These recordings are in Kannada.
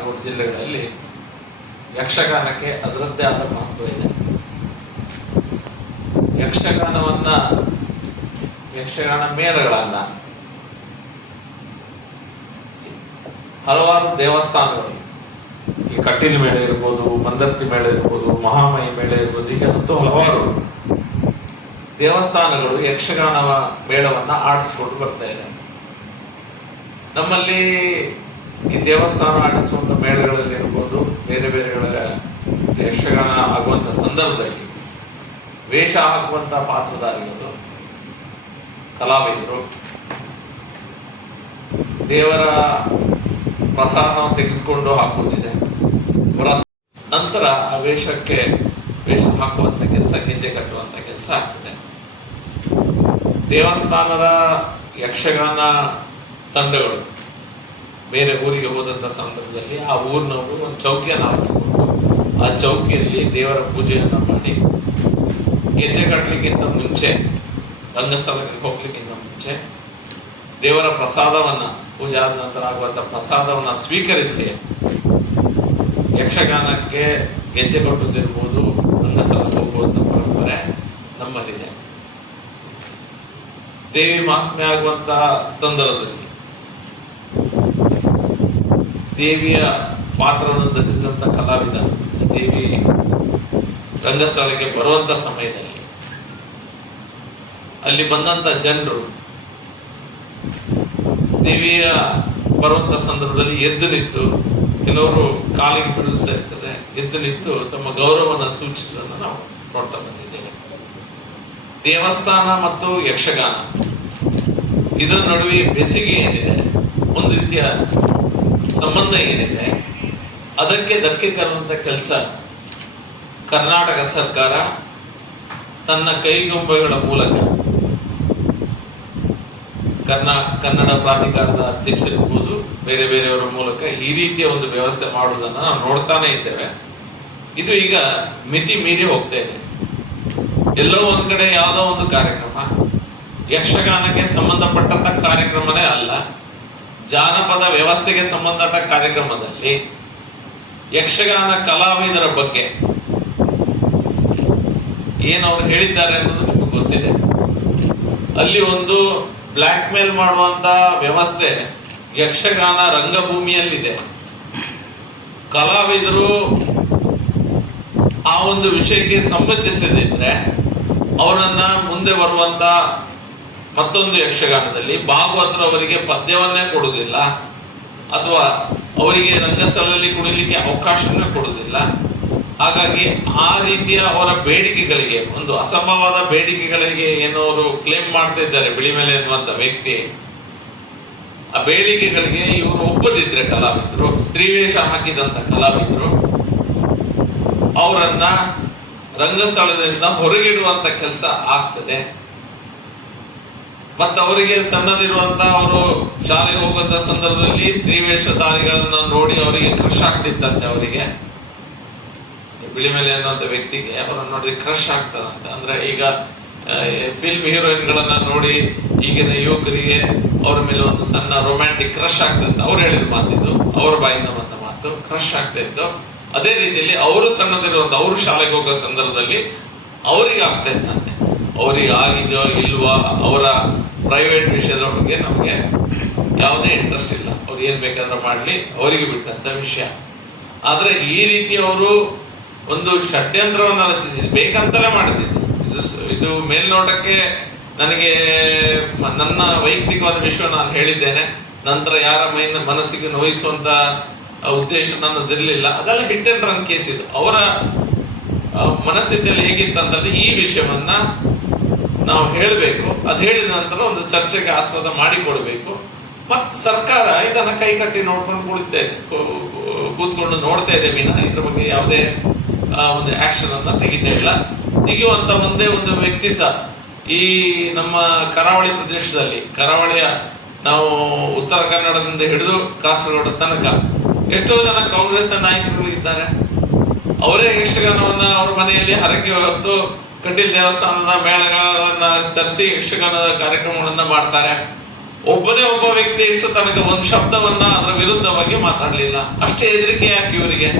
ಕಾಸರಗೋಡು ಜಿಲ್ಲೆಗಳಲ್ಲಿ ಯಕ್ಷಗಾನಕ್ಕೆ ಅದರದ್ದೇ ಆದ ಮಹತ್ವ ಇದೆ. ಯಕ್ಷಗಾನವನ್ನ ಯಕ್ಷಗಾನ ಮೇಳಗಳನ್ನ ಹಲವಾರು ದೇವಸ್ಥಾನಗಳು, ಈ ಕಟೀಲ್ ಮೇಳ ಇರ್ಬೋದು, ಮಂದರ್ತಿ ಮೇಳ ಇರ್ಬೋದು ಮಹಾಮಯಿ ಮೇಳ ಇರ್ಬೋದು, ಹೀಗೆ ಹತ್ತು ಹಲವಾರು ದೇವಸ್ಥಾನಗಳು ಯಕ್ಷಗಾನ ಮೇಳವನ್ನ ಆಡಿಸ್ಕೊಂಡು ಬರ್ತಾ ಇದೆ. ನಮ್ಮಲ್ಲಿ ಈ ದೇವಸ್ಥಾನ ಆಡಿಸುವಂಥ ಮೇಳಗಳಲ್ಲಿ ಇರ್ಬೋದು, ಬೇರೆ ಬೇರೆಗಳ ಯಕ್ಷಗಾನ ಆಗುವಂಥ ಸಂದರ್ಭದಲ್ಲಿ ವೇಷ ಹಾಕುವಂತ ಪಾತ್ರಧಾರಿಗಳು ಕಲಾವಿದರು. ದೇವರ ಪ್ರಸಾದ ತೆಗೆದುಕೊಂಡು ಹಾಕುವುದಿದೆ. ನಂತರ ಆ ವೇಷಕ್ಕೆ ವೇಷ ಹಾಕುವಂಥ ಕೆಲಸ ಗೆಜ್ಜೆ ಕಟ್ಟುವಂಥ ಕೆಲಸ ಆಗ್ತದೆ. ದೇವಸ್ಥಾನದ ಯಕ್ಷಗಾನ ತಂಡಗಳು ಬೇರೆ ಊರಿಗೆ ಹೋದಂಥ ಸಂದರ್ಭದಲ್ಲಿ ಆ ಊರಿನವರು ಒಂದು ಚೌಕಿಯನ್ನು ಹಾಕಿಕೊಂಡು ಆ ಚೌಕಿಯಲ್ಲಿ ದೇವರ ಪೂಜೆಯನ್ನು ಮಾಡಿ ಗೆಜ್ಜೆ ಕಟ್ಟಲಿಕ್ಕಿಂತ ಮುಂಚೆ ರಂಗಸ್ಥಳಕ್ಕೆ ಹೋಗ್ಲಿಕ್ಕಿಂತ ಮುಂಚೆ ದೇವರ ಪ್ರಸಾದವನ್ನು, ಪೂಜೆ ಆದ ನಂತರ ಆಗುವಂಥ ಪ್ರಸಾದವನ್ನು ಸ್ವೀಕರಿಸಿ ಯಕ್ಷಗಾನಕ್ಕೆ ಗೆಜ್ಜೆ ಕೊಟ್ಟುತ್ತಿರ್ಬೋದು ರಂಗಸ್ಥಳಕ್ಕೆ ಹೋಗುವಂಥ ಪರಂಪರೆ ನಮ್ಮಲ್ಲಿದೆ. ದೇವಿ ಮಹಾತ್ಮೆ ಆಗುವಂಥ ಸಂದರ್ಭದಲ್ಲಿ ದೇವಿಯ ಪಾತ್ರವನ್ನು ಧರಿಸಿದಂಥ ಕಲಾವಿದ ದೇವಿ ರಂಗಸ್ಥಳಕ್ಕೆ ಬರುವಂಥ ಸಮಯದಲ್ಲಿ. ಅಲ್ಲಿ ಬಂದಂಥ ಜನರು ದೇವಿಯ ಬರುವಂಥ ಸಂದರ್ಭದಲ್ಲಿ ಎದ್ದು ನಿಂತು ಕೆಲವರು ಕಾಲಿಗೆ ಬಿಡುವು ಸೇರ್ತದೆ, ಎದ್ದು ನಿಂತು ತಮ್ಮ ಗೌರವವನ್ನು ಸೂಚಿಸುವುದನ್ನು ನಾವು ನೋಡ್ತಾ ಬಂದಿದ್ದೇವೆ. ದೇವಸ್ಥಾನ ಮತ್ತು ಯಕ್ಷಗಾನ, ಇದರ ನಡುವೆ ಬೆಸಿಗೆ ಏನಿದೆ, ಒಂದು ರೀತಿಯ ಸಂಬಂಧ ಏನಿದೆ? ಅದಕ್ಕೆ ಧಕ್ಕೆ ತರುವಂಥ ಕೆಲಸ ಕರ್ನಾಟಕ ಸರ್ಕಾರ ತನ್ನ ಕೈಗೊಂಬೆಗಳ ಮೂಲಕ ಕರ್ನಾ, ಕನ್ನಡ ಪ್ರಾಧಿಕಾರದ ಅಧ್ಯಕ್ಷರಿರ್ಬೋದು, ಬೇರೆ ಬೇರೆಯವರ ಮೂಲಕ ಈ ರೀತಿಯ ಒಂದು ವ್ಯವಸ್ಥೆ ಮಾಡುವುದನ್ನು ನಾವು ನೋಡ್ತಾನೆ ಇದ್ದೇವೆ. ಇದು ಈಗ ಮಿತಿ ಮೀರಿ ಹೋಗ್ತಾ ಇದೆ. ಎಲ್ಲೋ ಒಂದು ಕಡೆ ಯಾವುದೋ ಒಂದು ಕಾರ್ಯಕ್ರಮ, ಯಕ್ಷಗಾನಕ್ಕೆ ಸಂಬಂಧಪಟ್ಟಂತ ಕಾರ್ಯಕ್ರಮನೇ ಅಲ್ಲ. ಜಾನಪದ ವ್ಯವಸ್ಥೆಗೆ ಸಂಬಂಧಪಟ್ಟ ಕಾರ್ಯಕ್ರಮದಲ್ಲಿ ಯಕ್ಷಗಾನ ಕಲಾವಿದರ ಬಗ್ಗೆ ಏನು ಅವರು ಹೇಳಿದ್ದಾರೆ ಅನ್ನೋದು ನಿಮಗೆ ಗೊತ್ತಿದೆ. ಅಲ್ಲಿ ಒಂದು ಬ್ಲ್ಯಾಕ್ ಮೇಲ್ ಮಾಡುವಂತ ವ್ಯವಸ್ಥೆ ಯಕ್ಷಗಾನ ರಂಗಭೂಮಿಯಲ್ಲಿದೆ. ಕಲಾವಿದರು ಆ ಒಂದು ವಿಷಯಕ್ಕೆ ಸಂಬಂಧಿಸದಿದ್ರೆ ಅವರನ್ನ ಮುಂದೆ ಬರುವಂತ ಮತ್ತೊಂದು ಯಕ್ಷಗಾನದಲ್ಲಿ ಭಾಗವತರವರಿಗೆ ಪದ್ಯವನ್ನೇ ಕೊಡುವುದಿಲ್ಲ ಅಥವಾ ಅವರಿಗೆ ರಂಗಸ್ಥಳದಲ್ಲಿ ಕುಡಿಲಿಕ್ಕೆ ಅವಕಾಶವನ್ನೇ ಕೊಡುವುದಿಲ್ಲ. ಹಾಗಾಗಿ ಆ ರೀತಿಯ ಅವರ ಬೇಡಿಕೆಗಳಿಗೆ, ಒಂದು ಅಸಂಭವವಾದ ಬೇಡಿಕೆಗಳಿಗೆ ಏನೋ ಅವರು ಕ್ಲೇಮ್ ಮಾಡ್ತಾ ಇದ್ದಾರೆ ಬಿಳಿ ಮೇಲೆ ಎನ್ನುವಂತ ವ್ಯಕ್ತಿ. ಆ ಬೇಡಿಕೆಗಳಿಗೆ ಇವರು ಒಪ್ಪದಿದ್ರೆ ಕಲಾವಿದರು ಸ್ತ್ರೀವೇಷ ಹಾಕಿದಂತ ಕಲಾವಿದರು, ಅವರನ್ನ ರಂಗಸ್ಥಳದಿಂದ ಹೊರಗಿಡುವಂಥ ಕೆಲಸ ಆಗ್ತದೆ. ಮತ್ತು ಅವರಿಗೆ ಸಣ್ಣದಿರುವಂತ ಅವರು ಶಾಲೆಗೆ ಹೋಗುವಂತ ಸಂದರ್ಭದಲ್ಲಿ ಸ್ತ್ರೀ ವೇಷಧಾರಿಗಳನ್ನ ನೋಡಿ ಅವರಿಗೆ ಕ್ರಶ್ ಆಗ್ತಿತ್ತಂತೆ ಅವರಿಗೆ. ಬಿಳಿ ಮೇಲೆ ಅನ್ನುವಂತ ವ್ಯಕ್ತಿಗೆ ಅವರನ್ನ ನೋಡಿ ಕ್ರಶ್ ಆಗ್ತದಂತೆ ಅಂದ್ರೆ ಈಗ ಫಿಲ್ಮ್ ಹೀರೋಯಿನ್ ಗಳನ್ನ ನೋಡಿ ಈಗಿನ ಯುವಕರಿಗೆ ಅವರ ಮೇಲೆ ಒಂದು ಸಣ್ಣ ರೊಮ್ಯಾಂಟಿಕ್ ಕ್ರಶ್ ಅಂತ ಅವ್ರು ಹೇಳಿದ ಮಾತಿದ್ದು, ಅವ್ರ ಬಾಯಿಂದ ಬಂದ ಮಾತು ಕ್ರಶ್ ಆಗ್ತಾ ಇತ್ತು. ಅದೇ ರೀತಿಯಲ್ಲಿ ಅವರು ಸಣ್ಣದಿರುವಂತ, ಅವರು ಶಾಲೆಗೆ ಹೋಗೋ ಸಂದರ್ಭದಲ್ಲಿ ಅವರಿಗೆ ಆಗ್ತಾ ಇತ್ತಂತೆ. ಅವರಿಗೆ ಆಗಿದೆಯೋ ಇಲ್ವಾ ಅವರ ಪ್ರೈವೇಟ್ ವಿಷಯದ ಬಗ್ಗೆ ನಮಗೆ ಯಾವುದೇ ಇಂಟ್ರೆಸ್ಟ್ ಇಲ್ಲ. ಅವ್ರು ಏನ್ ಬೇಕಾದ್ರೆ ಮಾಡಲಿ, ಅವರಿಗೆ ಬಿಟ್ಟಂತ ವಿಷಯ. ಆದರೆ ಈ ರೀತಿ ಅವರು ಒಂದು ಷಡ್ಯಂತ್ರವನ್ನು ರಚಿಸಿ ಬೇಕಂತಲೇ ಮಾಡಿದ್ದು ಇದು ಇದು ಮೇಲ್ನೋಟಕ್ಕೆ ನನಗೆ ನನ್ನ ವೈಯಕ್ತಿಕವಾದ ವಿಷಯ ನಾನು ಹೇಳಿದ್ದೇನೆ. ನಂತರ ಯಾರ ಮೈನ, ಮನಸ್ಸಿಗೆ ನೋಯಿಸುವಂತ ಉದ್ದೇಶ ನನ್ನದಿರಲಿಲ್ಲ. ಅದೆಲ್ಲ ಹಿಟ್ ಅಂಡ್ ರನ್ ಕೇಸ್ ಇದು ಅವರ ಮನಸ್ಥಿತಿಯಲ್ಲಿ ಹೇಗಿತ್ತಂತಂದ್ರೆ ಈ ವಿಷಯವನ್ನ ನಾವು ಹೇಳಬೇಕು. ಅದು ಹೇಳಿದ ನಂತರ ಒಂದು ಚರ್ಚೆಗೆ ಆಸ್ಪದ ಮಾಡಿಕೊಡಬೇಕು. ಮತ್ತು ಸರ್ಕಾರ ಇದನ್ನು ಕೈ ಕಟ್ಟಿ ನೋಡ್ಕೊಂಡು ಕುಳಿತೇ ಕೂತ್ಕೊಂಡು ನೋಡ್ತಾ ಇದೆ ವಿನ ಇದ್ರ ಬಗ್ಗೆ ಯಾವುದೇ ಒಂದು ಆಕ್ಷನ್ ಅನ್ನ ತೆಗಿತಾ ಇಲ್ಲ. ತೆಗೆಯುವಂಥ ಒಂದೇ ಒಂದು ವ್ಯಕ್ತಿ ಸಹ ಈ ನಮ್ಮ ಕರಾವಳಿ ಪ್ರದೇಶದಲ್ಲಿ, ಕರಾವಳಿಯ ನಾವು ಉತ್ತರ ಕನ್ನಡದಿಂದ ಹಿಡಿದು ಕಾಸರಗೋಡು ತನಕ ಎಷ್ಟೋ ಜನ ಕಾಂಗ್ರೆಸ್ ನಾಯಕರು ಇದ್ದಾರೆ. ಅವರೇ ಯಕ್ಷಗಾನವನ್ನು ಅವ್ರ ಮನೆಯಲ್ಲಿ ಹರಕೆ ಹೊತ್ತು ಕಟೀಲ್ ದೇವಸ್ಥಾನದ ಮೇಳಗಳನ್ನ ತರಿಸಿ ಯಕ್ಷಗಾನದ ಕಾರ್ಯಕ್ರಮಗಳನ್ನ ಮಾಡ್ತಾರೆ. ಒಬ್ಬನೇ ಒಬ್ಬ ವ್ಯಕ್ತಿ ಇಷ್ಟು ತನಗೆ ಒಂದು ಶಬ್ದವನ್ನ ಅದರ ವಿರುದ್ಧವಾಗಿ ಮಾತಾಡಲಿಲ್ಲ. ಅಷ್ಟೇ ಹೆದರಿಕೆ ಯಾಕೆ ಇವರಿಗೆ.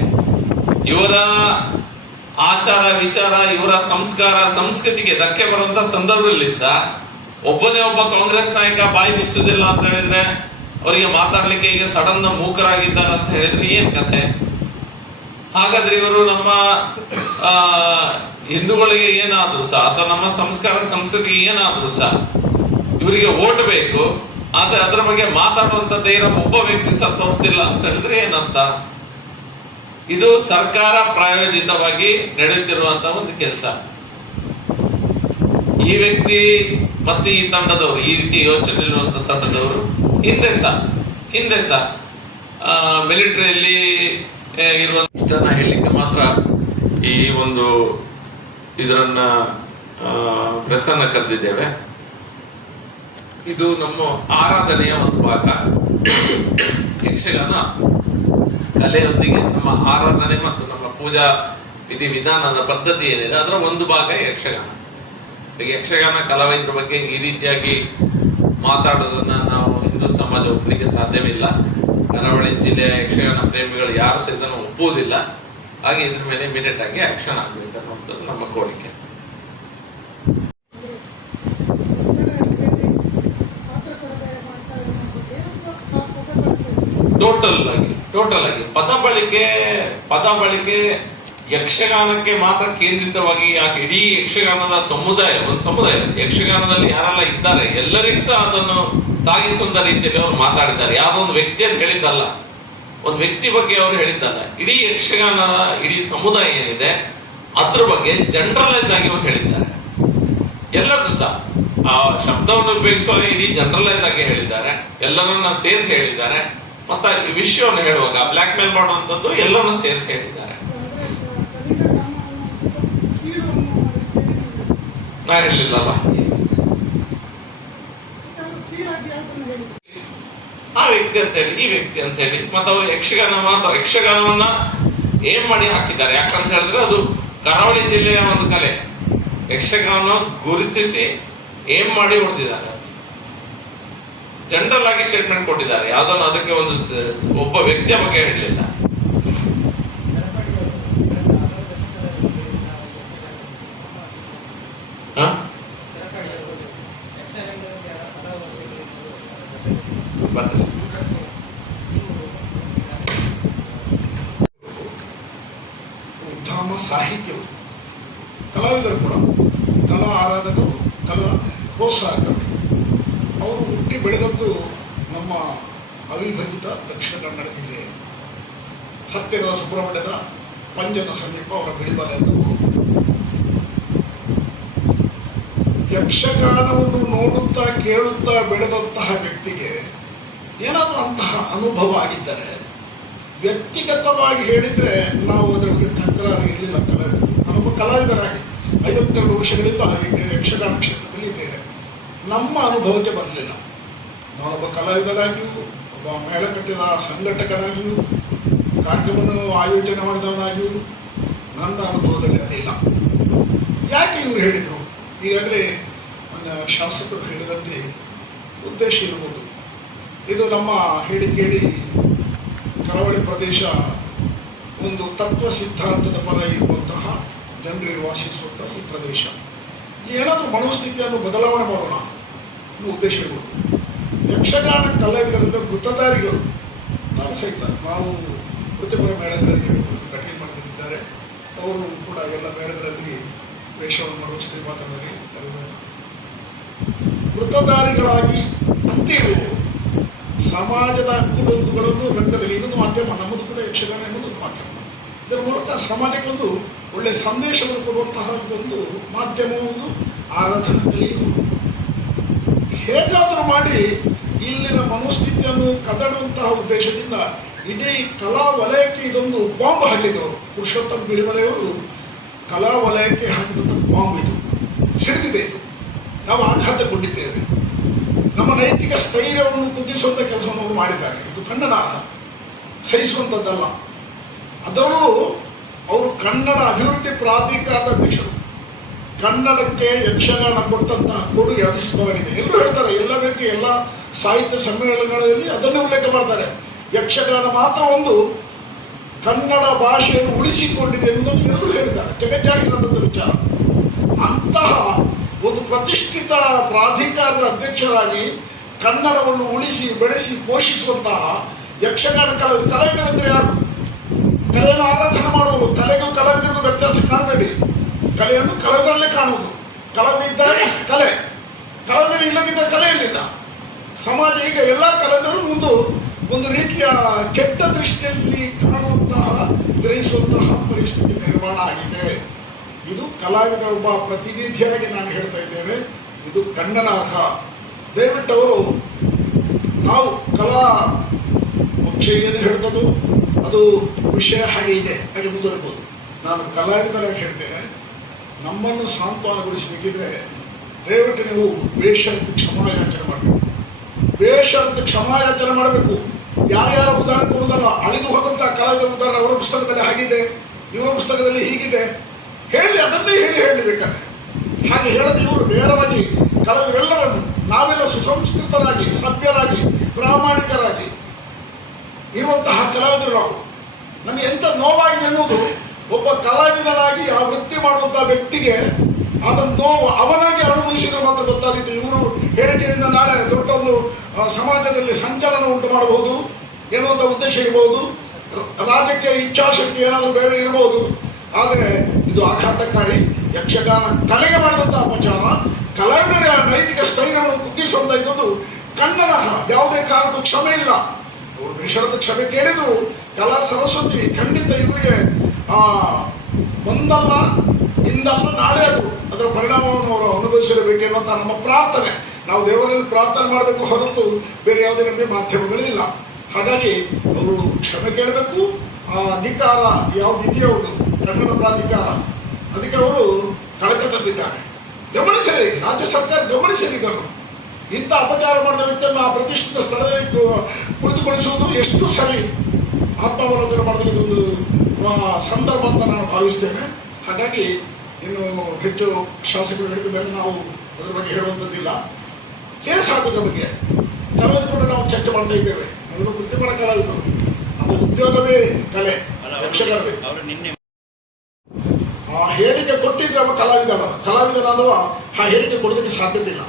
ಇವರ ಆಚಾರ ವಿಚಾರ, ಇವರ ಸಂಸ್ಕಾರ, ಸಂಸ್ಕೃತಿಗೆ ಧಕ್ಕೆ ಬರುವಂತ ಸಂದರ್ಭದಲ್ಲಿ ಸಹ ಒಬ್ಬನೇ ಒಬ್ಬ ಕಾಂಗ್ರೆಸ್ ನಾಯಕ ಬಾಯಿ ಮುಚ್ಚುದಿಲ್ಲ ಅಂತ ಹೇಳಿದ್ರೆ ಅವರಿಗೆ ಮಾತಾಡ್ಲಿಕ್ಕೆ ಈಗ ಸಡನ್ ಮೂಕರಾಗಿದ್ದಾರೆ ಅಂತ ಹೇಳಿದ್ರೆ ಏನ್ ಕತೆ ಹಾಗಾದ್ರೆ ಇವರು ನಮ್ಮ, ಆ ಹಿಂದೂಗಳಿಗೆ ಏನಾದರೂ ಸಹ, ಅಥವಾ ನಮ್ಮ ಸಂಸ್ಕಾರ ಸಂಸ್ಕೃತಿ ಏನಾದರೂ ಸಹ, ಇವರಿಗೆ ಓಟ್ ಬೇಕು, ಆದ್ರೆ ಅದರ ಬಗ್ಗೆ ಮಾತಾಡುವಂಥ ಧೈರ್ಯ ಒಬ್ಬ ವ್ಯಕ್ತಿ ಸಹ ತೋರಿಸ್ತಿಲ್ಲ ಅಂತ ಹೇಳಿದ್ರೆ ಏನಂತ ಇದು ಸರ್ಕಾರ ಪ್ರಾಯೋಜಿತವಾಗಿ ನಡೆಯುತ್ತಿರುವಂತ ಒಂದು ಕೆಲಸ. ಈ ವ್ಯಕ್ತಿ ಮತ್ತೆ ಈ ತಂಡದವರು, ಈ ರೀತಿ ಯೋಚನೆ ಇರುವಂತ ತಂಡದವರು ಹಿಂದೆ ಸಹ ಹಿಂದೆ ಸಹ ಮಿಲಿಟರಿಯಲ್ಲಿ ಇರುವಂತ ಇಷ್ಟನ್ನ ಹೇಳಲಿಕ್ಕೆ ಮಾತ್ರ ಈ ಒಂದು ಇದರನ್ನ ಪ್ರೆಸ್ ಅನ್ನ ಕರೆದಿದ್ದೇವೆ. ಇದು ನಮ್ಮ ಆರಾಧನೆಯ ಒಂದು ಭಾಗ. ಯಕ್ಷಗಾನ ಕಲೆಯೊಂದಿಗೆ ನಮ್ಮ ಆರಾಧನೆ ಮತ್ತು ನಮ್ಮ ಪೂಜಾ ವಿಧಿ ವಿಧಾನದ ಪದ್ಧತಿ ಏನಿದೆ, ಅದರ ಒಂದು ಭಾಗ ಯಕ್ಷಗಾನ. ಯಕ್ಷಗಾನ ಕಲಾವಿದರ ಬಗ್ಗೆ ಈ ರೀತಿಯಾಗಿ ಮಾತಾಡೋದನ್ನ ನಾವು ಹಿಂದೂ ಸಮಾಜ ಒಪ್ಪಲಿಕ್ಕೆ ಸಾಧ್ಯವಿಲ್ಲ. ಕರಾವಳಿ ಜಿಲ್ಲೆಯ ಯಕ್ಷಗಾನ ಪ್ರೇಮಿಗಳು ಯಾರು ಸಹ ಇದನ್ನು ಒಪ್ಪುವುದಿಲ್ಲ. ಹಾಗೆ ಇದ್ರ ಮೇಲೆ ಇಮಿಡಿಯೇಟ್ ಆಗಿ ಆಕ್ಷನ್ ಆಗ್ಬೇಕು. ಕೋರಿಕೆ ಟೋಟಲ್ ಆಗಿ ಟೋಟಲ್ ಆಗಿ. ಪದ ಬಳಿಕೆ ಪದ ಬಳಿಕೆ ಯಕ್ಷಗಾನಕ್ಕೆ ಮಾತ್ರ ಕೇಂದ್ರಿತವಾಗಿ ಯಾಕೆ, ಇಡೀ ಯಕ್ಷಗಾನದ ಸಮುದಾಯ, ಒಂದು ಸಮುದಾಯ, ಯಕ್ಷಗಾನದಲ್ಲಿ ಯಾರೆಲ್ಲ ಇದ್ದಾರೆ, ಎಲ್ಲರಿಗೂ ಸಹ ಅದನ್ನು ತಾಗಿಸುವಂತ ರೀತಿಯಲ್ಲಿ ಅವರು ಮಾತಾಡಿದ್ದಾರೆ. ಯಾವೊಂದು ಒಂದು ವ್ಯಕ್ತಿಯನ್ನು ಹೇಳಿದ್ದಲ್ಲ, ಒಂದು ವ್ಯಕ್ತಿ ಬಗ್ಗೆ ಅವರು ಹೇಳಿದ್ದಲ್ಲ, ಇಡೀ ಯಕ್ಷಗಾನದ, ಇಡೀ ಸಮುದಾಯ ಏನಿದೆ ಅದ್ರ ಬಗ್ಗೆ ಜನರಲೈಸ್ ಆಗಿ ಹೇಳಿದ್ದಾರೆ. ಎಲ್ಲದೂ ಸಹ, ಆ, ಶಬ್ದವನ್ನು ಉಪಯೋಗಿಸುವಾಗ ಇಡೀ ಜನರಲೈಸ್ ಆಗಿ ಹೇಳಿದ್ದಾರೆ. ಎಲ್ಲರನ್ನ ಸೇರಿಸಿ ಹೇಳಿದ್ದಾರೆ. ಮತ್ತೆ ವಿಷಯವನ್ನು ಹೇಳುವಾಗ ಬ್ಲಾಕ್ ಮೇಲ್ ಮಾಡುವಂಥದ್ದು ಎಲ್ಲರನ್ನ ಸೇರಿಸಿ ಹೇಳಿದ್ದಾರೆ. ನಾ ಹೇಳಲಿಲ್ಲಲ್ಲ ಆ ವ್ಯಕ್ತಿ ಅಂತ ಹೇಳಿ ಈ ವ್ಯಕ್ತಿ ಅಂತ ಹೇಳಿ ಮತ್ತೆ ಅವರು ಯಕ್ಷಗಾನ ಮಾತ್ರ, ಯಕ್ಷಗಾನವನ್ನ ಏನ್ ಮಾಡಿ ಹಾಕಿದ್ದಾರೆ? ಯಾಕಂತ ಹೇಳಿದ್ರೆ ಅದು ಕರಾವಳಿ ಜಿಲ್ಲೆಯ ಒಂದು ಕಲೆ. ಯಕ್ಷಗಾನ ಗುರುತಿಸಿ ಏನ್ ಮಾಡಿ ಹೊಡೆದಿದ್ದಾರೆ? ಜನರಲ್ ಆಗಿ ಸ್ಟೇಟ್ಮೆಂಟ್ ಕೊಟ್ಟಿದ್ದಾರೆ. ಯಾವ್ದಾದ್ರು ಅದಕ್ಕೆ ಒಂದು ಒಬ್ಬ ವ್ಯಕ್ತಿಯ ಬಗ್ಗೆ ಹೇಳಲಿಲ್ಲ? ಬರ್ತದೆ. ಉದ್ಧಾಮ ಸಾಹಿತ್ಯವು ಕಲಾವಿದರು ಕೂಡ ಕಲಾ ಆರಾಧಕರು ಕಲಾ ಪ್ರೋತ್ಸಾಹಕರು ಅವರು ಹುಟ್ಟಿ ಬೆಳೆದದ್ದು ನಮ್ಮ ಅವಿಭಜಿತ ದಕ್ಷಿಣ ಕನ್ನಡ ಜಿಲ್ಲೆ ಹತ್ತಿರದ ಸುಬ್ರಹ್ಮಣ್ಯದ ಪಂಜನ ಸಮೀಪ ಅವರ ಅಂತ ಯಕ್ಷಗಾನವನ್ನು ನೋಡುತ್ತಾ, ಕೇಳುತ್ತಾ, ಬೆಳೆದಂತಹ ವ್ಯಕ್ತಿಗೆ ಏನಾದರೂ ಅಂತಹ ಅನುಭವ ಆಗಿದ್ದರೆ, ವ್ಯಕ್ತಿಗತವಾಗಿ ಹೇಳಿದ್ರೆ ನಾವು ಅದರ ಬಗ್ಗೆ ತಕರಾರು ಇರಲಿಲ್ಲ ಕಲಾವಿದರು ನಮ್ಮ ಕಲಾವಿದರಾಗಿ ಐವತ್ತೆರಡು ವರ್ಷಗಳಿಂದ ಯಕ್ಷಗಾನ ಕ್ಷೇತ್ರದಲ್ಲಿ ಇದ್ದೇನೆ. ನಮ್ಮ ಅನುಭವಕ್ಕೆ ಬರಲಿಲ್ಲ. ನಾನೊಬ್ಬ ಕಲಾವಿದರಾಗಿಯೂ ಒಬ್ಬ ಮೇಳಕಟ್ಟಿನ ಸಂಘಟಕನಾಗಿಯೂ ಕಾರ್ಯಕ್ರಮವನ್ನು ಆಯೋಜನೆ ಮಾಡಿದವನಾಗಿಯೂ ನನ್ನ ಅನುಭವದಲ್ಲಿ ಇಲ್ಲ. ಯಾಕೆ ಇವರು ಹೇಳಿದರು? ಈಗಾಗಲೇ ನನ್ನ ಶಾಸಕರು ಹೇಳಿದಂತೆ ಉದ್ದೇಶ ಇರ್ಬೋದು. ಇದು ನಮ್ಮ ಹೇಳಿ ಕೇಳಿ ಕರಾವಳಿ ಪ್ರದೇಶ ಒಂದು ತತ್ವ ಸಿದ್ಧಾಂತದ ಪರ ಇರುವಂತಹ ಜನರಿಗೆ ವಾಸಿಸುವಂತಹ ಈ ಪ್ರದೇಶ. ಏನಾದರೂ ಮನೋಸ್ಥಿತಿಯನ್ನು ಬದಲಾವಣೆ ಮಾಡೋಣ ಅನ್ನೋ ಉದ್ದೇಶ ಇರ್ಬೋದು. ಯಕ್ಷಗಾನ ಕಲಾವಿದರಿಂದ ವೃತ್ತಧಾರಿಗಳು ನಾವು ಸಹಿತ, ನಾವು ವೃತ್ತಿಪರ ಮೇಳಗಳಲ್ಲಿ ಕಟ್ಟಿ ಮಾಡ್ತಿದ್ದಾರೆ. ಅವರು ಕೂಡ ಎಲ್ಲ ಮೇಳಗಳಲ್ಲಿ ವೇಷವನ್ನು ಮಾಡುವ ಶ್ರೀಮಾತನಲ್ಲಿ ವೃತ್ತಧಾರಿಗಳಾಗಿ ಅಂತೆಯೂ ಸಮಾಜದ ಕುಟುಂಬಗಳನ್ನು ರಂಗದಲ್ಲಿ ಇನ್ನೊಂದು ಮಾಧ್ಯಮ, ನಮ್ಮದು ಕೂಡ ಯಕ್ಷಗಾನ ಒಂದು ಮಾಧ್ಯಮ. ಇದರ ಮೂಲಕ ಸಮಾಜಕ್ಕೊಂದು ಒಳ್ಳೆಯ ಸಂದೇಶವನ್ನು ಕೊಡುವಂತಹ ಒಂದು ಮಾಧ್ಯಮ ಒಂದು, ಆರಾಧನೆ ಕಲಿಯುವುದು ಹೇಗಾದರೂ ಮಾಡಿ ಇಲ್ಲಿನ ಮನೋಸ್ಥಿತಿಯನ್ನು ಕದಡುವಂತಹ ಉದ್ದೇಶದಿಂದ ಇಡೀ ಕಲಾ ವಲಯಕ್ಕೆ ಇದೊಂದು ಬಾಂಬ್ ಹಾಕಿದವರು ಪುರುಷೋತ್ತಮ ಬಿಳಿಮಲೆಯವರು ಕಲಾ ವಲಯಕ್ಕೆ ಹಾಕಿದಂಥ ಬಾಂಬ್ ಇದು. ಸಿಡಿದಿದೆ ಇದು. ನಾವು ಆಘಾತಗೊಂಡಿದ್ದೇವೆ. ನಮ್ಮ ನೈತಿಕ ಸ್ಥೈರ್ಯವನ್ನು ಕುಗ್ಗಿಸುವಂಥ ಕೆಲಸವನ್ನು ಅವರು ಮಾಡಿದ್ದಾರೆ. ಇದು ಕನ್ನಡ ಸಹಿಸುವಂಥದ್ದಲ್ಲ ಅದರಲ್ಲೂ ಅವರು ಕನ್ನಡ ಅಭಿವೃದ್ಧಿ ಪ್ರಾಧಿಕಾರದ ಅಧ್ಯಕ್ಷರು. ಕನ್ನಡಕ್ಕೆ ಯಕ್ಷಗಾನ ಕೊಟ್ಟಂತಹ ಕೊಡುಗೆ ಅವಿಸ್ಮರಣೀಯ ಎಲ್ಲರೂ ಹೇಳ್ತಾರೆ, ಎಲ್ಲ ಬೇಕು, ಎಲ್ಲ ಸಾಹಿತ್ಯ ಸಮ್ಮೇಳನಗಳಲ್ಲಿ ಅದನ್ನೇ ಉಲ್ಲೇಖ ಮಾಡ್ತಾರೆ. ಯಕ್ಷಗಾನ ಮಾತ್ರ ಒಂದು ಕನ್ನಡ ಭಾಷೆಯನ್ನು ಉಳಿಸಿಕೊಂಡಿದೆ ಎಂದು ಎಲ್ಲರೂ ಹೇಳಿದ್ದಾರೆ ಜಗಜ್ಜಾಹಿರಾದಂಥ ವಿಚಾರ. ಅಂತಹ ಒಂದು ಪ್ರತಿಷ್ಠಿತ ಪ್ರಾಧಿಕಾರದ ಅಧ್ಯಕ್ಷರಾಗಿ ಕನ್ನಡವನ್ನು ಉಳಿಸಿ, ಬೆಳೆಸಿ, ಪೋಷಿಸುವಂತಹ ಯಕ್ಷಗಾನ ಕಲ ಕಲಾವಿದರಂದ್ರೆ ಯಾರು? ಕಲೆಯನ್ನು ಆರಾಧನೆ ಮಾಡುವುದು, ಕಲೆಗೂ ಕಲಾವಿದರಿಗೂ ವ್ಯತ್ಯಾಸ ಕಾಣಬೇಡಿ. ಕಲೆಯನ್ನು ಕಲಾವಿದರಲ್ಲೇ ಕಾಣುವುದು. ಕಲಾವಿದಿದ್ದರೆ ಕಲೆ. ಕಲಾವಿದರು ಇಲ್ಲದಿದ್ದರೆ ಕಲೆ ಇಲ್ಲಿಲ್ಲ. ಸಮಾಜ ಈಗ ಎಲ್ಲ ಕಲಾವಿದರು ಒಂದು ಒಂದು ರೀತಿಯ ಕೆಟ್ಟ ದೃಷ್ಟಿಯಲ್ಲಿ ಕಾಣುವಂತಹ ಗ್ರಹಿಸುವಂತಹ ಪರಿಸ್ಥಿತಿ ನಿರ್ಮಾಣ ಆಗಿದೆ. ಇದು ಕಲಾವಿದ ಒಬ್ಬ ಪ್ರತಿನಿಧಿಯಾಗಿ ನಾನು ಹೇಳ್ತಾ ಇದ್ದೇನೆ. ಇದು ಖಂಡನಾರ್ಹ ದಯವಿಟ್ಟು ಅವರು, ನಾವು ಕಲಾ ಪಕ್ಷ ಏನು ಹೇಳ್ತದೋ ಅದು ವಿಷಯ ಹಾಗೆ ಇದೆ, ಹಾಗೆ ಮುಂದುವರಿಬೋದು. ನಾನು ಕಲಾವಿದರಾಗಿ ಹೇಳ್ತೇನೆ. ನಮ್ಮನ್ನು ಸಾಂತ್ವನಗೊಳಿಸಬೇಕಿದ್ರೆ ದಯವಿಟ್ಟು ನೀವು ವೇಷ ಅಂತ ಕ್ಷಮಾಯಾಚನೆ ಮಾಡಬೇಕು. ವೇಷ ಅಂತ ಕ್ಷಮಾಯಾಚನೆ ಮಾಡಬೇಕು. ಯಾರ್ಯಾರ ಉದಾಹರಣೆ ಅಳಿದು ಹೋದಂತಹ ಕಲಾವಿದರ ಉದಾಹರಣೆ ಅವರ ಪುಸ್ತಕದಲ್ಲಿ ಹಾಗಿದೆ, ಇವರ ಪುಸ್ತಕದಲ್ಲಿ ಹೀಗಿದೆ. ಹೇಳಿ, ಅದನ್ನೇ ಹೇಳಿ ಹೇಳಬೇಕಾದ್ರೆ ಹಾಗೆ ಹೇಳದೆ ಇವರು ನೇರವಾಗಿ ಕಲಾವಿದರೆಲ್ಲರನ್ನು ನಾವೆಲ್ಲ ಸುಸಂಸ್ಕೃತರಾಗಿ, ಸಭ್ಯರಾಗಿ, ಪ್ರಾಮಾಣಿಕರಾಗಿ ಇರುವಂತಹ ಕಲಾವಿದರು ನಾವು. ನಮಗೆ ಎಂತ ನೋವಾಗಿದೆ ಅನ್ನೋದು ಒಬ್ಬ ಕಲಾವಿದನಾಗಿ ಆ ವೃತ್ತಿ ಮಾಡುವಂತಹ ವ್ಯಕ್ತಿಗೆ ಅದನ್ನು ನೋವು ಅವನಾಗಿ ಅನುಭವಿಸಿದ್ರೆ ಮಾತ್ರ ಗೊತ್ತಾಗಿತ್ತು ಇವರು ಹೇಳಿಕೆಯಿಂದ ನಾಳೆ ದೊಡ್ಡ ಒಂದು ಸಮಾಜದಲ್ಲಿ ಸಂಚಲನ ಉಂಟು ಮಾಡಬಹುದು ಎನ್ನುವಂಥ ಉದ್ದೇಶ ಇರಬಹುದು ರಾಜಕೀಯ ಇಚ್ಛಾಶಕ್ತಿ ಏನಾದರೂ ಬೇರೆ ಇರಬಹುದು ಆದರೆ ಇದು ಆಘಾತಕಾರಿ ಯಕ್ಷಗಾನ ಕಲೆಗೆ ಮಾಡಿದಂತಹ ಅಪಚಾರ. ಕಲಾವಿದರ ನೈತಿಕ ಸ್ಥೈರ್ಯವನ್ನು ಕುಗ್ಗಿಸುವಂತ ಇದ್ದದ್ದು ಕನ್ನಡ ಯಾವುದೇ ಕಾರಣಕ್ಕೂ ಕ್ಷಮೆ ಇಲ್ಲ. ಅವರು ಕ್ಷಮೆ ಕೇಳಿದ್ರು. ಕಲಾ ಸರಸ್ವತಿ ಖಂಡಿತ ಇವರಿಗೆ ಒಂದಲ್ಲ, ಇಂದಲ್ಲ ನಾಳೆ ಅದು. ಅದರ ಪರಿಣಾಮವನ್ನು ಅವರು ಅನುಭವಿಸಲೇಬೇಕೆನ್ನುವಂತ ನಮ್ಮ ಪ್ರಾರ್ಥನೆ. ನಾವು ದೇವರಲ್ಲಿ ಪ್ರಾರ್ಥನೆ ಮಾಡಬೇಕು ಹೊರತು ಬೇರೆ ಯಾವುದೇ ನಮಗೆ ಮಾಧ್ಯಮಗಳಿಲ್ಲ. ಹಾಗಾಗಿ ಅವರು ಕ್ಷಮೆ ಕೇಳಬೇಕು. ಆ ಅಧಿಕಾರ ಯಾವುದಿದೆಯೋ ಅವರು ಕನ್ನಡ ಪ್ರಾಧಿಕಾರ ಅದಕ್ಕೆ ಅವರು ಕಳಕ ತಂದಿದ್ದಾರೆ. ಗಮನಿಸಲಿ, ರಾಜ್ಯ ಸರ್ಕಾರ ಗಮನಿಸಲಿ ಅವರು ಇಂಥ ಅಪಚಾರ ಮಾಡಿದ ವ್ಯಕ್ತಿಯನ್ನು ಆ ಪ್ರತಿಷ್ಠಿತ ಸ್ಥಳದಲ್ಲಿ ಕುಳಿತುಕೊಳಿಸುವುದು ಎಷ್ಟು ಸರಿ ಆತ್ಮಾವಲೋಕನ ಮಾಡೋದಕ್ಕೆ ಒಂದು ಸಂದರ್ಭ ಅಂತ ನಾನು ಭಾವಿಸ್ತೇನೆ. ಹಾಗಾಗಿ ಇನ್ನು ಹೆಚ್ಚು ಶಾಸಕರು ಹೇಳಿದ ಮೇಲೆ ನಾವು ಅದರ ಬಗ್ಗೆ ಹೇಳುವಂಥದ್ದಿಲ್ಲ. ಕೇಸ್ ಹಾಕೋದ್ರ ಬಗ್ಗೆ ಕೆಲವರು ಕೂಡ ನಾವು ಚರ್ಚೆ ಮಾಡ್ತಾ ಇದ್ದೇವೆ. ನಾವೆಲ್ಲ ವೃತ್ತಿಪರ ಕಲಾವಿದರು ನಮ್ಮ ಉದ್ಯೋಗವೇ ಕಲೆ ಯಕ್ಷಗಾನವೇ. ಅವರು ನಿನ್ನೆ ಆ ಹೇಳಿಕೆ ಕೊಟ್ಟಿದ್ರೆ ಅವ ಕಲಾವಿದನ ಕಲಾವಿದನಾದವ ಆ ಹೇಳಿಕೆ ಕೊಡೋದಕ್ಕೆ ಸಾಧ್ಯತೆ ಇಲ್ಲ.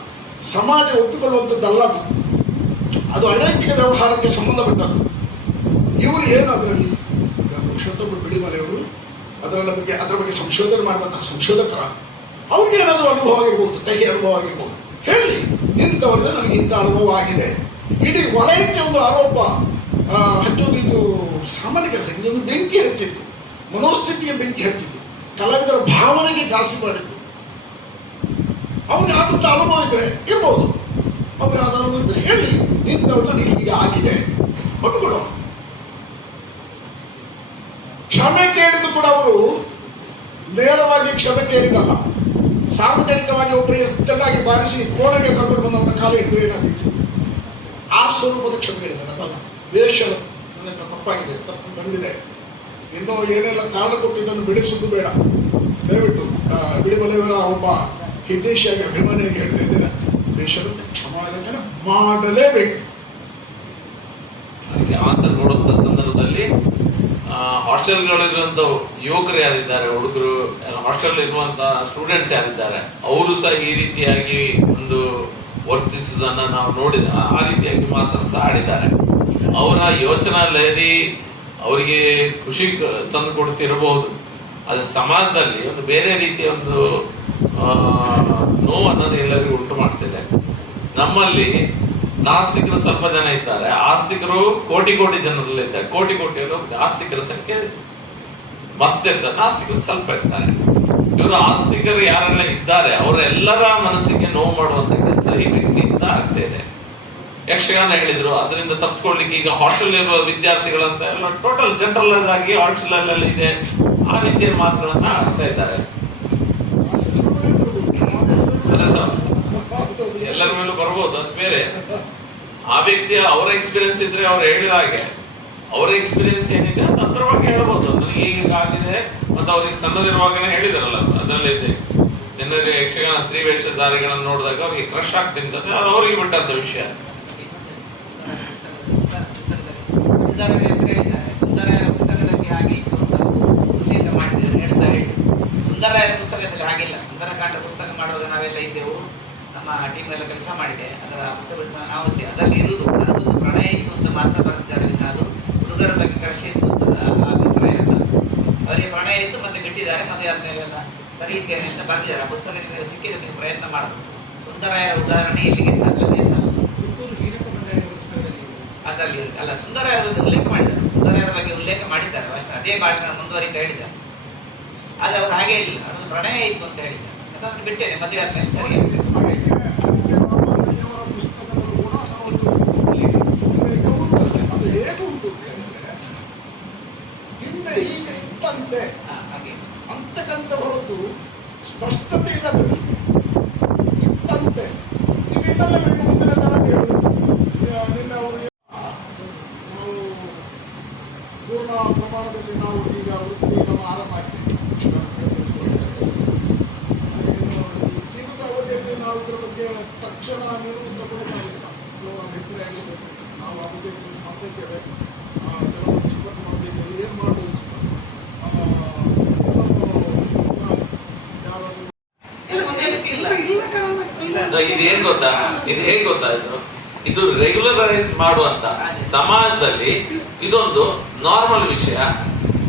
ಸಮಾಜ ಒಪ್ಪಿಕೊಳ್ಳುವಂಥದ್ದಲ್ಲ ಅದು. ಅದು ಅನೈತಿಕ ವ್ಯವಹಾರಕ್ಕೆ ಸಂಬಂಧಪಟ್ಟದ್ದು. ಇವರು ಏನು ಅದರಲ್ಲಿ ಪುರುಷೋತ್ತಮ ಬಿಳಿಮಲೆಯವರು ಅದರ ಬಗ್ಗೆ ಅದರ ಬಗ್ಗೆ ಸಂಶೋಧನೆ ಮಾಡುವಂತಹ ಸಂಶೋಧಕರ. ಅವ್ರಿಗೆ ಏನಾದರೂ ಅನುಭವ ಆಗಿರ್ಬೋದು ತಹಿ ಅನುಭವ ಆಗಿರ್ಬೋದು. ಹೇಳಿ. ಇಂಥವರಿಂದ ನನಗೆ ಇಂಥ ಅನುಭವ ಆಗಿದೆ. ಇಡೀ ವಲಯಕ್ಕೆ ಒಂದು ಆರೋಪ ಹಚ್ಚೋದು ಇದು ಸಾಮಾನ್ಯ ಕೆಲಸ. ಇದೊಂದು ಬೆಂಕಿ ಹಚ್ಚಿತ್ತು ಮನೋಸ್ಥಿತಿಯ ಬೆಂಕಿ ಹಚ್ಚಿತ್ತು ಕಲಾವಿದರ ಭಾವನೆಗೆ ದಾಸಿ ಮಾಡಿದ್ದು. ಅವ್ರಿಗೆ ಆದಂಥ ಅನುಭವ ಇದ್ರೆ ಇರ್ಬೋದು. ಅವ್ರಿಗೆ ಆದ ಅನುಭವ ಇದ್ರೆ ಹೇಳಿ, ನಿಂತವರು ನನಗೆ ಹೀಗೆ ಆಗಿದೆ. ಒಪ್ಪಿಕೊಳ್ಳೋ ಕ್ಷಮೆ ಕೇಳಿದ್ದು ಕೂಡ ಅವರು ನೇರವಾಗಿ ಕ್ಷಮೆ ಕೇಳಿದಲ್ಲ. ಸಾರ್ವಜನಿಕವಾಗಿ ಒಬ್ಬರಿಗೆ ಚೆನ್ನಾಗಿ ಬಾರಿಸಿ ಕೋಣೆಗೆ ಕರ್ಕೊಂಡು ಬಂದವನ ಕಾಲ ಹಿಡಿದು ಆ ಸ್ವರೂಪದ ಕ್ಷಮೆ ಇದೆ, ನನ್ನ ವೇಷ ನನ್ನ ತಪ್ಪಾಗಿದೆ, ತಪ್ಪು ಬಂದಿದೆ. ಇನ್ನೂ ಏನೆಲ್ಲ ಕಾರಣ ಕೊಟ್ಟಿದ್ದನ್ನು ಬಿಡಿಸೋದು ಬೇಡ. ದಯವಿಟ್ಟು ಬಿಳಿ ಒಬ್ಬ ಹಿತೇಶಿಯಾಗಿ ಅಭಿಮಾನಿಯಾಗಿ ಹೇಳ್ತಾ ಇದ್ದೇನೆ. ವೇಷರು ಕ್ಷಮಾಯಾಚನೆ ಮಾಡಲೇಬೇಕು. ಅದಕ್ಕೆ ಆನ್ಸರ್ ಸಂದರ್ಭದಲ್ಲಿ ಹಾಸ್ಟೆಲ್ಗಳಿರುವಂತ ಯುವಕರು ಯಾರಿದ್ದಾರೆ, ಹುಡುಗರು ಹಾಸ್ಟೆಲ್ ಇರುವಂಥ ಸ್ಟೂಡೆಂಟ್ಸ್ ಯಾರಿದ್ದಾರೆ, ಅವರು ಸಹ ಈ ರೀತಿಯಾಗಿ ಒಂದು ವರ್ತಿಸುವುದನ್ನ ನಾವು ನೋಡಿದ, ಆ- ರೀತಿಯಾಗಿ ಮಾತ್ರ ಸಹ ಆಡಿದ್ದಾರೆ ಅವರ ಯೋಚನಾ ಲಹರಿ ಅವರಿಗೆ ಖುಷಿ ತಂದು ಕೊಡ್ತಿರಬಹುದು. ಅದು ಸಮಾಜದಲ್ಲಿ ಒಂದು ಬೇರೆ ರೀತಿಯ ಒಂದು ನೋವನ್ನು ನೋವು ಅನ್ನೋದು ಎಲ್ಲರಿಗೂ ಉಂಟು ಮಾಡ್ತಿದೆ. ನಮ್ಮಲ್ಲಿ ನಾಸ್ತಿಕರು ಸ್ವಲ್ಪ ಜನ ಇದ್ದಾರೆ. ಆಸ್ತಿಕರು ಕೋಟಿ ಕೋಟಿ ಜನರಲ್ಲಿದ್ದಾರೆ ಕೋಟಿ ಕೋಟಿ ಆಸ್ತಿಕರ ಸಂಖ್ಯೆ ಮಸ್ತ್ ಇರ್ತಾರೆ ನಾಸ್ತಿಕರು ಸ್ವಲ್ಪ ಇರ್ತಾರೆ. ಇವರು ಆಸ್ತಿಕರು ಯಾರೆಲ್ಲ ಇದ್ದಾರೆ, ಅವರೆಲ್ಲರ ಮನಸ್ಸಿಗೆ ನೋವು ಮಾಡುವಂತ ಕೆಲಸ ಈ ವ್ಯಕ್ತಿಯಿಂದ ಆಗ್ತಾ ಇದೆ. ಯಕ್ಷಗಾನ ಹೇಳಿದ್ರು. ಅದರಿಂದ ತಪ್ಪಿಸ್ಕೊಳ್ಳಿಕ್ಕೆ ಈಗ ಹಾಸ್ಟೆಲ್ ಇರುವ ವಿದ್ಯಾರ್ಥಿಗಳಂತ ಎಲ್ಲ ಟೋಟಲ್ ಜನರಲೈಸ್ ಆಗಿ ಹಾಸ್ಟೆಲ್ ಇದೆ. ಆ ರೀತಿಯ ಮಾತುಗಳನ್ನ ಆಡ್ತಾ ಇದ್ದಾರೆ ಅದನ್ನು ಎಲ್ಲರ ಮೇಲೂ ಬರ್ಬೋದು, ಅದು ಬೇರೆ. ಆ ವ್ಯಕ್ತಿ ಅವರ ಎಕ್ಸ್ಪೀರಿಯನ್ಸ್ ಇದ್ರೆ ಅವ್ರು ಹೇಳಿದ ಹಾಗೆ. ಅವರ ಎಕ್ಸ್ಪೀರಿಯನ್ಸ್ ಏನಿದೆ ಬಗ್ಗೆ ಹೇಳ್ಬೋದು. ನನಗೆ ಈಗ ಆಗಿದೆ ಮತ್ತು ಅವ್ರಿಗೆ ಸಣ್ಣದಿರುವಾಗನೇ ಹೇಳಿದಾರಲ್ಲ ಅದರಲ್ಲಿ ಇದೆ ಜನರಿಗೆ ಯಕ್ಷಗಾನ, ಸ್ತ್ರೀ ವೇಷಧಾರಿಗಳನ್ನು ನೋಡಿದಾಗ ಅವ್ರಿಗೆ ಕ್ರಶ್ ಆಗ್ತಿಂತಂದ್ರೆ ಅದು ಅವರಿಗೆ ಬಿಟ್ಟಂತ ವಿಷಯ. ಉಲ್ಲೇಖ ಮಾಡಿದ್ರೆ ಹೇಳ್ತಾರೆ ಸುಂದರ ಪುಸ್ತಕದಲ್ಲಿ ಹಾಗಿಲ್ಲ ಸುಂದರಕಾಂಡ ಪುಸ್ತಕ ಮಾಡುವಾಗ ನಾವೆಲ್ಲ ಇದ್ದೆವು. ನಮ್ಮ ಟೀಮ್ ಎಲ್ಲ ಕೆಲಸ ಮಾಡಿದೆ. ಅದರ ಪುಸ್ತಕ ನಾವು. ಅದರಲ್ಲಿ ಇರುವುದು. ಅದೊಂದು ಪ್ರಣಯ ಇತ್ತು ಅಂತ ಮಾತ್ರ ಬರೆದಿದ್ದಾರೆ ಅದು ಹುಡುಗರ ಬಗ್ಗೆ ಕಳಿಸಿ ಇತ್ತು ಅಂತ ಅಭಿಪ್ರಾಯ ಅಲ್ಲ ಅವರಿಗೆ ಪ್ರಣಯ ಇತ್ತು ಮತ್ತೆ ಬಿಟ್ಟಿದ್ದಾರೆ. ಮದುವೆ ಆದ್ಮೇಲೆ ಎಲ್ಲ ಸರಿ ಇದ್ದೇನೆ ಅಂತ ಬರೆದಿದ್ದಾರೆ. ಆ ಪುಸ್ತಕ ನಿಮಗೆ ಸಿಕ್ಕಿದ್ರೆ ನೀವು ಪ್ರಯತ್ನ ಮಾಡೋದು. ಸುಂದರಾಯರ ಉದಾಹರಣೆ ಇಲ್ಲಿಗೆ ಸಲ್ಲದೆ ಅದರಲ್ಲಿ ಅಲ್ಲ ಸುಂದರಾಯ ಉಲ್ಲೇಖ ಮಾಡಿದ್ದಾರೆ. ಸುಂದರಾಯರ ಬಗ್ಗೆ ಉಲ್ಲೇಖ ಮಾಡಿದ್ದಾರೆ. ಅಷ್ಟೇ ಅದೇ ಭಾಷಣ ಮುಂದುವರಿಕೆ ಹೇಳಿದ್ದಾರೆ. ಆದ್ರೆ ಅವ್ರು ಹಾಗೆ ಇಲ್ಲ. ಅದು ಪ್ರಣಯ ಇತ್ತು ಅಂತ ಹೇಳಿದ್ದಾರೆ. ಅದನ್ನು ಬಿಟ್ಟೇನೆ ಮದುವೆ ಆದ್ಮೇಲೆ ಸರಿ ರಾಮಾನುಜವರ ಪುಸ್ತಕದಲ್ಲೂ ಕೂಡ ನಾವೊಂದು ಉಲ್ಲೇಖ ಉಂಟಂತೆ. ಅದು ಹೇಗೆ ಉಂಟು ಅಂತ ಹೇಳಿದ್ರೆ ಹಿಂದೆ ಹೀಗೆ ಇತ್ತಂತೆ. ಅಂತಕ್ಕಂಥ ಹೊರತು ಸ್ಪಷ್ಟತೆ ಇಲ್ಲದ್ರಲ್ಲಿ ಇತ್ತಂತೆ. ನೀವು ಇದೆಲ್ಲ ಬಿಟ್ಟು ಮುಂದಿನ ತರಕ್ಕೆ ಹೇಳುದು ಈಗ ನಿನ್ನೆ ಅವರು ನಾವು ಪೂರ್ಣ ಪ್ರಮಾಣದಲ್ಲಿ ನಾವು ಈಗ ವೃತ್ತಿ ನಮ್ಮ ಆರಂಭ ಆಗಿದೆ ಜೀವನದ ಅವಧಿಯಲ್ಲಿ ನಾವು ಇದರ ಬಗ್ಗೆ ತಕ್ಷಣ ನಿರುತ್ತರ ಕೊಡೋಕ್ಕಾಗಿಲ್ಲ ಕೆಲವು ಅಭಿಪ್ರಾಯ ಆಗಿರಬೇಕು ನಾವು ಆ ಬಗ್ಗೆ ಕೆಲಸ ಮಾಡ್ತಿದ್ದೇವೆ ಆ, ಕೆಲವು ಚಿಕ್ಕಟ್ಟು ಮಾಡ್ತಿದ್ದೇವೆ ಏನು ಮಾಡ್ಬೋದು ಆ, ಇದನ್ನು ಯಾರಾದರೂ ಇಲ್ಲ ಮುಂದೆ ಇಲ್ಲ ಇಲ್ಲ ಕಾರಣ ಇಲ್ಲ ಇದು ಏನ್ ಗೊತ್ತಾ? ಇದು ಹೇಗ್ ಗೊತ್ತಾಯ್ತು? ಇದು ರೆಗ್ಯುಲರೈಸ್ ಮಾಡುವಂತ ಸಮಾಜದಲ್ಲಿ ಇದೊಂದು ನಾರ್ಮಲ್ ವಿಷಯ.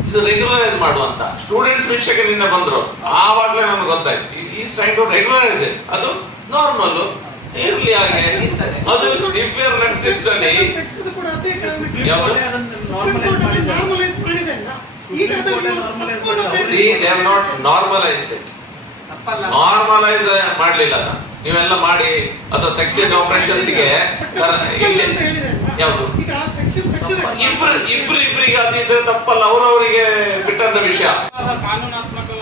ಇದು ರೆಗ್ಯುಲರೈಸ್ ಮಾಡುವಂತ. ಸ್ಟೂಡೆಂಟ್ಸ್ ವಿಷಯಕ್ಕೆ ನಿನ್ನೆ ಬಂದ್ರು. ಆವಾಗಲೇ ನಮ್ಗೆ ಗೊತ್ತಾಯ್ತು. ಈ ಟ್ರೈನ್ ಟು ರೆಗ್ಯುಲರೈಸ್ ಅದು ನಾರ್ಮಲ್ ಇರ್ಲಿ ಹಾಗೆ. ಅದು ಸಿವಿಯರ್ ಲೆಫ್ಟಿಸ್ಟ್ ಅಲ್ಲಿ ನಾರ್ಮಲೈಸ್ ಮಾಡಲಿಲ್ಲ. ನೀವೆಲ್ಲ ಮಾಡಿ ಅಥವಾ ಸೆಕ್ಷನ್ ಆಪರೇಷನ್ಸ್ಗೆ ಯಾವುದು. ಇಬ್ರು ಇಬ್ರು ಇಬ್ರಿಗೆ ಅದು ಇದ್ರೆ ತಪ್ಪಲ್ಲ. ಅವರವರಿಗೆ ಬಿಟ್ಟಂತ ವಿಷಯ.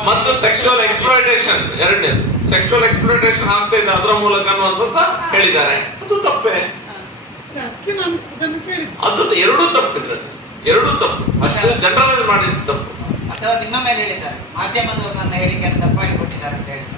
ಮತ್ತು ಸೆಕ್ಷುವಲ್ ಎಕ್ಸ್ಪ್ಲೋಟೇಷನ್ ಎರಡನೇದು ಸೆಕ್ಷುವಲ್ ಎಕ್ಸ್ಪ್ಲೋಟೇಷನ್ ಆಗ್ತಾ ಇದೆ ಅದರ ಮೂಲಕ ಅನ್ನುವಂಥದ್ದು ಹೇಳಿದ್ದಾರೆ. ಅದು ತಪ್ಪೇ. ಅದು ಎರಡೂ ತಪ್ಪಿದ್ರೆ ಎರಡೂ ತಪ್ಪು. ಅಷ್ಟು ಜನರಲ್ ಮಾಡಿದ ತಪ್ಪು. ಅಥವಾ ನಿಮ್ಮ ಮೇಲೆ ಹೇಳಿದ್ದಾರೆ. ಮಾಧ್ಯಮದವರು ನನ್ನ ಹೇಳಿಕೆಯನ್ನು ತಪ್ಪಾಗಿ ಕೊಟ್ಟಿದ್ದಾರೆ ಅಂತ ಹೇಳಿದ್ದಾರೆ.